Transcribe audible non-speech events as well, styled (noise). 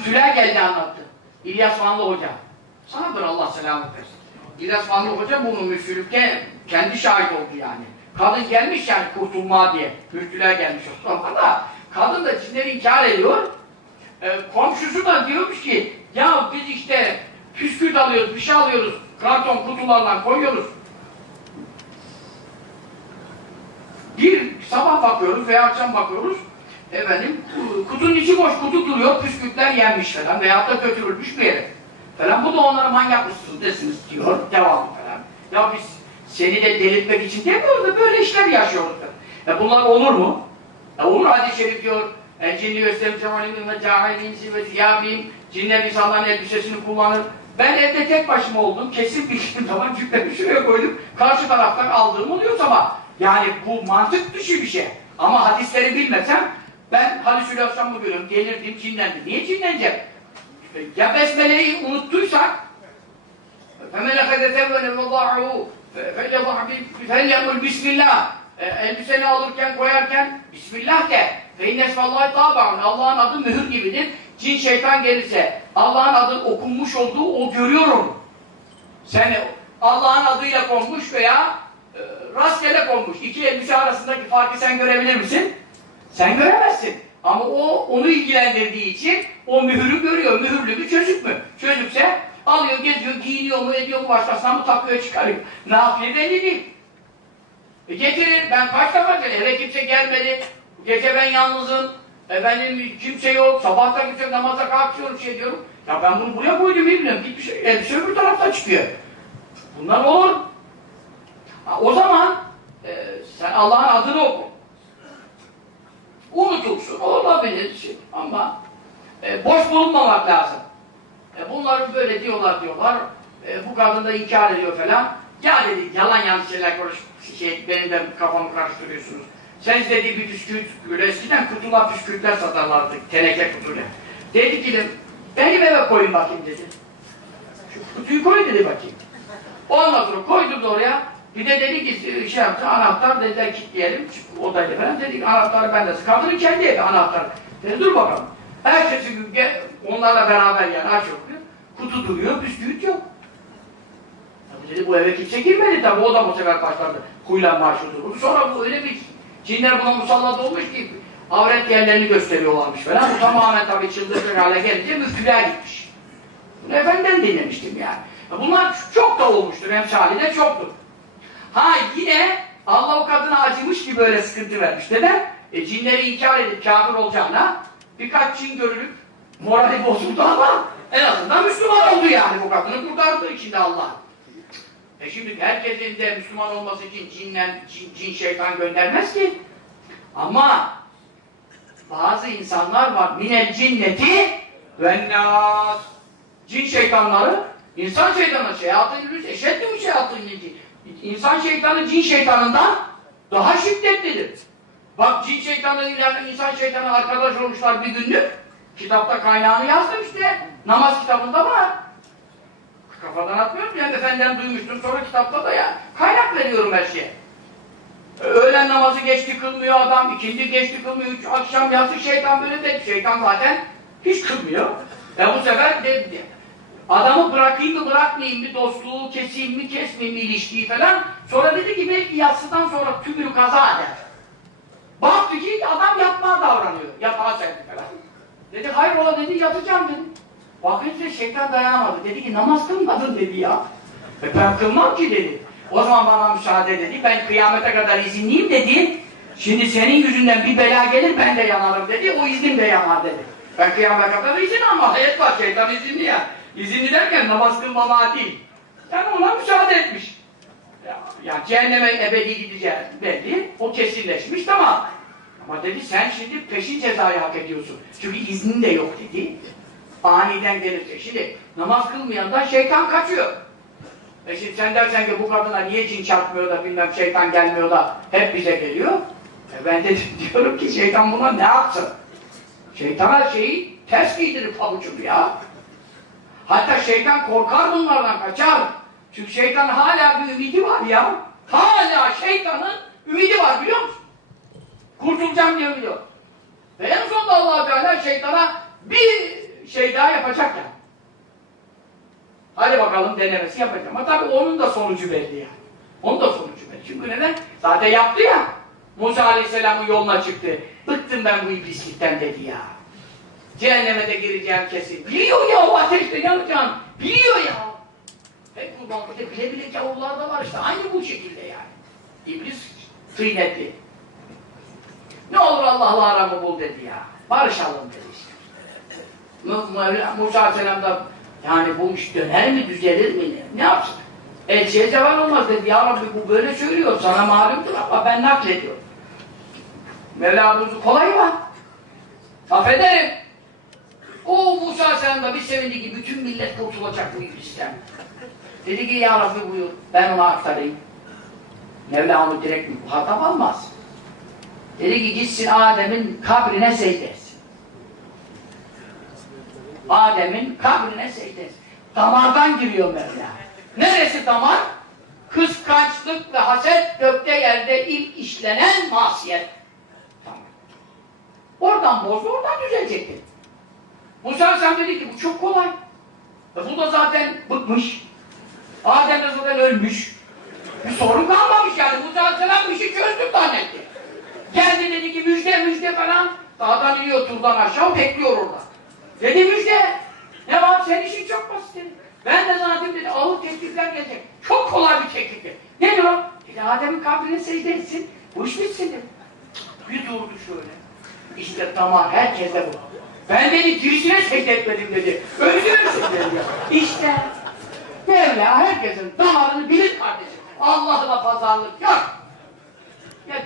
müftüler geldi anlattı. İlyas Vanlı Hoca. Sanadır Allah selamet versin. İlyas Vanlı Hoca bunu müftülükte kendi şahit oldu yani. Kadın gelmiş yani kurtulma diye. Müftüler gelmiş o zaman da. Kadın da cinleri inkar ediyor. Ee, komşusu da diyormuş ki ya biz işte püskürt alıyoruz, bir şey alıyoruz. Karton kutularla koyuyoruz. Bir sabah bakıyoruz veya akşam bakıyoruz. Efendim kutunun içi boş kutu duruyor, püskürtler yenmiş falan veyahut da götürülmüş bir yere. Falan bu da onlara manyak mısınız desiniz diyor, devamlı falan. Ya biz seni de delirtmek için demiyoruz da böyle işler yaşıyoruz. Da. E bunlar olur mu? E olur hadis-i şerif diyor. El cinni ve sevcemalim ve cahilinsi ve ziyabim. Cinler insanların elbisesini kullanır. Ben evde tek başıma oldum. Kesin bildiğim (laughs) zaman cübbemi şuraya koydum. Karşı taraftan aldığım oluyorsa ama yani bu mantık dışı bir şey. Ama hadisleri bilmesem ben halüsinasyon mu görüyorum, delirdim, cinlendim. Niye cinleneceğim? Ya besmeleyi unuttuysak فَمَنْ اَخَذَ ثَوَّنَ وَضَعُهُ فَلْيَقُلْ Bismillah e, elbiseni alırken, koyarken Bismillah de. فَاِنَّ اسْمَ اللّٰهِ تَابَعُنْ Allah'ın adı mühür gibidir. Cin şeytan gelirse Allah'ın adı okunmuş olduğu o görüyorum. Sen Allah'ın adıyla konmuş veya e, rastgele konmuş. İki elbise arasındaki farkı sen görebilir misin? Sen göremezsin. Ama o onu ilgilendirdiği için o mühürü görüyor. Mühürlü mü çözük mü? Çözükse alıyor, geziyor, giyiniyor mu, ediyor mu, başkasına mı takıyor, çıkarıyor. Ne yapıyor belli değil. E getirir, ben kaç defa geldim, eve kimse gelmedi. Gece ben yalnızım, efendim kimse yok, sabahta kimse namaza kalkıyorum, şey diyorum. Ya ben bunu buraya koydum bilmiyorum, gitmiş, elbise öbür tarafta çıkıyor. Bunlar olur. Ha, o zaman e, sen Allah'ın adını oku. Olabilir ama e, boş bulunmamak lazım. E, bunları böyle diyorlar diyorlar, e, bu kadın da inkar ediyor falan. Ya dedi, yalan yanlış şeyler konuş, şey, benim de kafamı karıştırıyorsunuz. Sen dedi bir böyle eskiden kutular püskürtler satarlardı, teneke kutuyla. Dedi ki, benim eve koyun bakayım dedi. Şu kutuyu koy dedi bakayım. Ondan sonra koydum oraya, bir de dedi ki şey yaptı, anahtar dediler kilitleyelim, odayla falan dedik anahtarı bende. Kadının kendi evi anahtar. Dedi dur bakalım. Ertesi gün gel, onlarla beraber yani aç okuyor. Kutu duruyor, bisküvit yok. Tabii dedi bu eve kimse girmedi tabii o da bu sefer başladı. Huylanma şudur. Sonra bu öyle bir cinler buna musallat olmuş ki avret yerlerini gösteriyorlarmış falan. Bu tamamen tabii çıldıracak hale gelince müftülüğe gitmiş. Bunu efendiden dinlemiştim yani. Bunlar çok da olmuştur. Emsali de çoktur. Ha yine Allah o kadına acımış ki böyle sıkıntı vermiş. Neden? E, cinleri inkar edip kafir olacağına birkaç cin görülüp morali (laughs) bozuldu ama en azından Müslüman oldu yani bu kadını kurtardı içinde Allah. E şimdi herkesin de Müslüman olması için cinlen, cin, cin şeytan göndermez ki. Ama bazı insanlar var minel cinneti ve. Cin şeytanları insan şeytanı şeyatın yürüyüş eşeddi mi şeyatın yürüyüş İnsan şeytanı cin şeytanından daha şiddetlidir. Bak cin şeytanıyla insan şeytanı arkadaş olmuşlar bir günlük. Kitapta kaynağını yazdım işte. Namaz kitabında var. Kafadan atmıyorum yani efendiden duymuştum sonra kitapta da ya. Kaynak veriyorum her şeye. Öğlen namazı geçti kılmıyor adam, ikindi geçti kılmıyor, üç akşam yatsı şeytan böyle dedi. Şeytan zaten hiç kılmıyor. E bu sefer de, de Adamı bırakayım mı bırakmayayım mı, dostluğu keseyim mi kesmeyeyim mi ilişkiyi falan. Sonra dedi ki belki yatsıdan sonra tümünü kaza eder. Baktı ki adam yatmaya davranıyor. Yatağa serdi falan. Dedi hayrola dedi yatacağım dedi. Bakınca şeytan dayanamadı. Dedi ki namaz kılmadın dedi ya. E ben kılmam ki dedi. O zaman bana müsaade dedi. Ben kıyamete kadar izinliyim dedi. Şimdi senin yüzünden bir bela gelir ben de yanarım dedi. O iznim de yanar dedi. Ben kıyamete kadar izin ama hayat var şeytan izinli ya. İzinli derken namaz kılmama değil. Yani ona müsaade etmiş. Ya, yani cehenneme ebedi gideceği belli. O kesinleşmiş tamam. Ama dedi sen şimdi peşin cezayı hak ediyorsun. Çünkü iznin de yok dedi. Aniden gelirse. Şimdi namaz kılmayandan şeytan kaçıyor. E şimdi sen dersen ki bu kadına niye cin çarpmıyor da bilmem şeytan gelmiyor da hep bize geliyor. E ben de (laughs) diyorum ki şeytan buna ne yapsın? Şeytana şeyi ters giydirip pabucunu ya. Hatta şeytan korkar bunlardan, kaçar. Çünkü şeytan hala bir ümidi var ya. Hala şeytanın ümidi var biliyor musun? Kurtulacağım diye biliyor. Ve en sonunda allah Teala şeytana bir şey daha yapacak ya. Hadi bakalım denemesi yapacağım. Ama tabii onun da sonucu belli yani. Onun da sonucu belli. Çünkü neden? Zaten yaptı ya. Musa Aleyhisselam'ın yoluna çıktı. Bıktım ben bu iblislikten dedi ya. Cehenneme de gireceğim kesin. Biliyor ya o ateşte yanacağım. Biliyor ya. Hep kurban işte bile bile gavurlar da var işte. Aynı bu şekilde yani. İblis tıynetli. Ne olur Allah'la aramı bul dedi ya. Barışalım dedi işte. Musa Aleyhisselam da yani bu iş döner mi düzelir mi ne, ne yapsın? Elçiye cevap olmaz dedi. Ya Rabbi bu böyle söylüyor. Sana malumdur ama ben naklediyorum. Mevla. Kolay mı? Affederim. O Musa Aleyhisselam bir sevindi ki bütün millet kurtulacak bu iblisten. Dedi ki ya Rabbi buyur. Ben ona aktarayım. Mevla onu direkt muhatap almaz. Dedi ki gitsin Adem'in kabrine secde. Adem'in kabrine secde. Damardan giriyor Mevla. Neresi damar? Kıskançlık ve haset gökte yerde ilk işlenen masiyet. Tamam. Oradan bozdu, oradan düzelecekti. Musa Aleyhisselam dedi ki bu çok kolay. E bu da zaten bıkmış. Adem de zaten ölmüş. Bir sorun kalmamış yani. Musa Aleyhisselam işi çözdüm zannetti. Geldi dedi ki müjde müjde falan. Dağdan iniyor turdan aşağı bekliyor orada. Dedi müjde. Ne var senin işin çok basit. Ben de zaten dedi ağır teklifler gelecek. Çok kolay bir teklif. Nedir o? Dedi Adem'in kabrine secde etsin. Bu iş bitsin. Bir durdu şöyle. İşte tamam herkese bu. Ben dedi girişine secde etmedim dedi. Secde ediyor. İşte Mevla herkesin damarını bilir kardeşim. Allah'la pazarlık yok. Ya